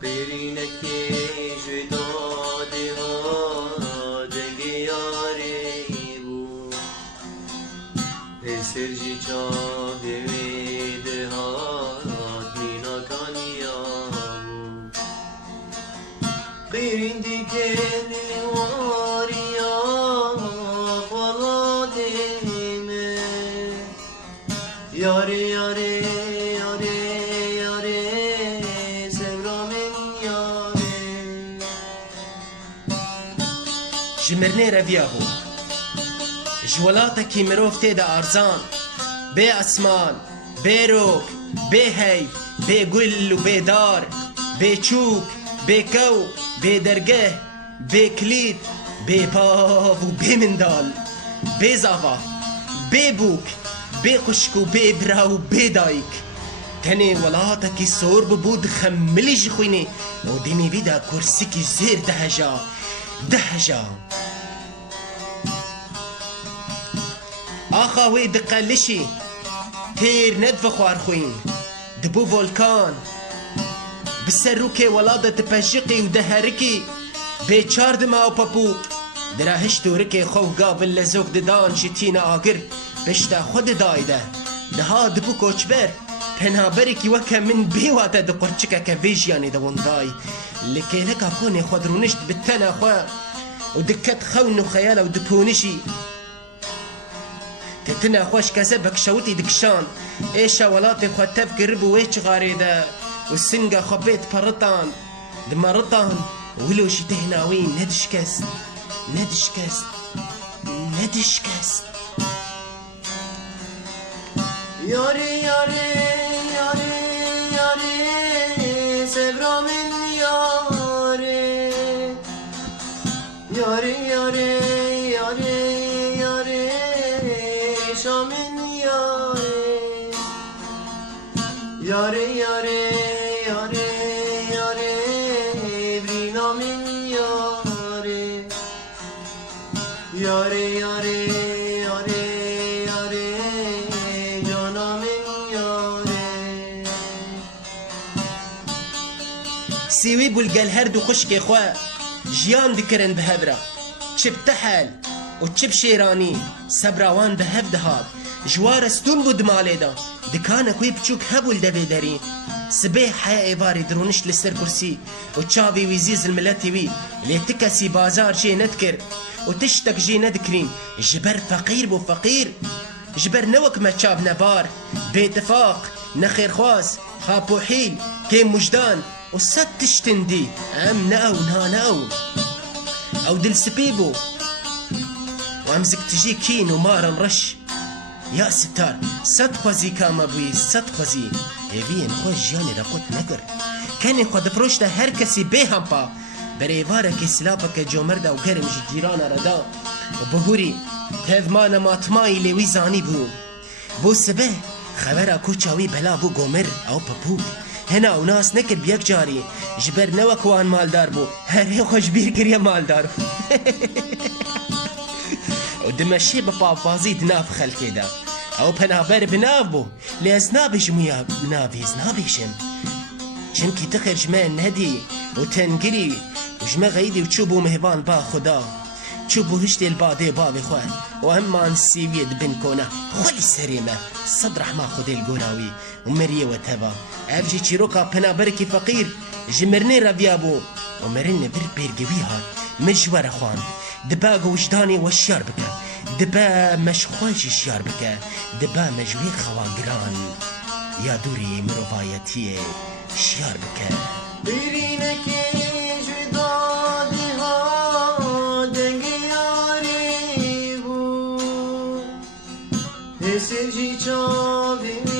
قیرینکی جداده ها دنگیاره بو پسرجی چاه ویده ها مینا کانیا بو قیرین دیگه واریا فلاتیمه یاره یاره جمرني رفيابو جولاتكي مروف تيدا أرزان بي أسمان بي روك بي هيف بي قل وبي دار بي تشوك بي كو بي درقه بي كليد بي باف وبي مندال بي زافا بي بوك بي قشكو بي براو بي دايك تاني ولاتكي صور ببود خملي جخويني وديني بيدا كرسيكي زير دهجا آخا وی دقلشی تیر ندف خوار خوین دبو فولکان بسروکي ولادة تبجقي ودهركي بيتشارد ما وبابو دراهشتو ركي خوف قابل لزوك ددان شتينا آقر بشتا خود دايده دها دبو كوچبر پنها بريكي وكا من بيواتا دقرچكا كفيجياني دوان داي لكي لكا كوني خود رونشت بالتنا خوا ودكت خون وخيالا ودبونشي تتنا خوش كسبك شوتي دكشان ايشا ولاتي خوا تفكر بويش غاريدا والسنقا خبيت فرطان دمرطان ولو شي تهناوين ندشكس ياري ياري ياري ياري سبرا من ياري ياري ياري ياري ياري شامن ياري ياري ياري ياري ياري برينا من ياري ياري ياري ياري ياري جانا من ياري سيوي بولقال هردو خشكي خوا جيان دكرن بهبرا چب تحل و چب شيراني سبراوان بهف دهاد جوار استون بود ماليدا دكانا كوي بچوك هبول دبي داري سبي حيا ايباري درونش لسر كرسي و تشافي ويزيز الملاتي وي ليتكسي بازار شي ندكر و تشتك جي ندكرين جبر فقير بو فقير جبر نوك ما تشاب نبار باتفاق نخير خواس خابو حيل كيم مجدان و صد تشتندي ام ناو ناو او دل سبيبو وامزك تجي كين ومار مرش يا ستار صد خوزي كام ابوي صد خوزي ايفين خوش جاني رقوت نقر كاني خود فروشتا هر كسي بيهم با بريوارا كي سلابك جومردا و كرم جديرانا ردا وبهوري تهف مانا ماتماي لوي زاني بو سبه خبرا كوچاوي بلا بو گومر او بابو هنا و ناس نكر بيك جاري جبر نوكوان مالدار بو هر خوش بير كريا مالدار ودمشي ببافازي دناف خلكي دا او پنابر بناف بو ليز نابش مويا نافيز نابشم چنكي تخرج من ندي وتنقري وجمع غيدي وتشوبو مهبان با خدا تشوبو هشتي البادي بابي خوان واما نسيوية دبن كونا خولي سريمة صدرح ما خدي القراوي ومريه وتبا افجي تشيروكا پنابركي فقير جمرني رفيابو ومرن بر بيرقوي هات مجور اخوان دبا وجداني وشيار بكا دبا مشخوش شيار بكا دبا مجوي خواقران يا دوري مروفايتي شيار بكا برينكي جدادي ها دنگي ياري بو هسجي چاوي